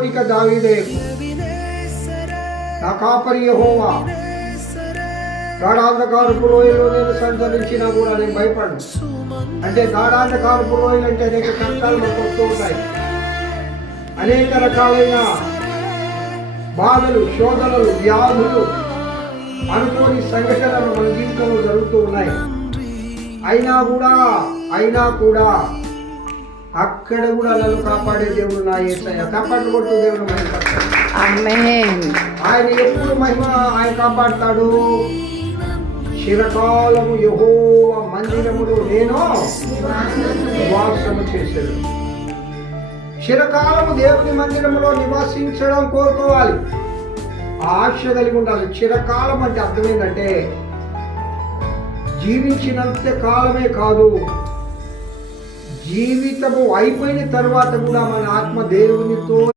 కోరిక దావీదే, నా కాపరి యెహోవా, గాఢాంధకారపు లోయలో నేను సంచరించినా కూడా నేను భయపడను. అంటే గాఢాంధకారపు లోయలు అంటే అనేక కష్టాలు మనకు వస్తూ ఉంటాయి, అనేక రకాలైన బాధలు, శోధనలు, వ్యాధులు, అనుకోని సంఘటనలు మన జీవితంలో జరుగుతూ ఉన్నాయి. అయినా కూడా అక్కడ కూడా నన్ను కాపాడే దేవుడు నా యేసయ్య. తప్పట్లు కొట్టు దేవుడు మహిమ. ఆయన ఎప్పుడు మహిమ ఆయన కాపాడుతాడు. చిరకాలము యెహోవా మందిరములో నేను నివాసము చేశాను. చిరకాలము దేవుని మందిరములో నివాసించడం కోరుకోవాలి, ఆశ కలిగి ఉండాలి. చిరకాలం అంటే అర్థం ఏంటంటే జీవించినంత కాలమే కాదు, జీవితము అయిపోయిన తర్వాత కూడా మన ఆత్మ దేవునితో